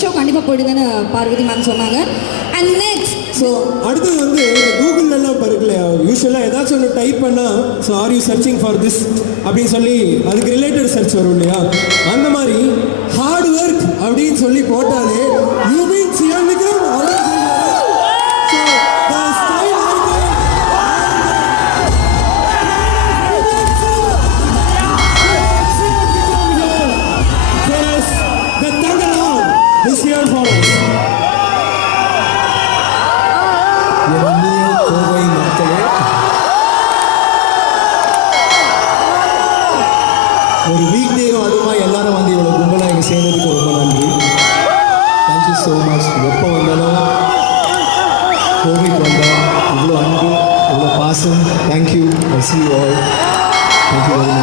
First show கண்டிப்பாக போயிடுதுன்னு Parvati ma'am சொன்னாங்க. And next so அடுத்தது வந்து கூகுள்லாம் பாருங்களே, யூஸ்வலாக ஏதாச்சும் ஒன்று டைப் பண்ணால் so are you searching for this அப்படின்னு சொல்லி அதுக்கு ரிலேட்டட் சர்ச் வரும் இல்லையா, அந்த மாதிரி ஹார்ட் ஒர்க் அப்படின்னு சொல்லி போட்டாலே யூ மீன் சிவனுக்கும் கோவை மக்களே, ஒரு வீக் டேயும் அதுமா எல்லாரும் வந்து இவ்வளோ கும்பலாக இங்கே சேர்ந்ததுக்கு ரொம்ப நன்றி. Thank you so much. எப்போ வந்தாலும் கோவைக்கு வந்தால் இவ்வளோ அன்பு, இவ்வளோ பாசம். Thank you. I C you all. Thank you very much.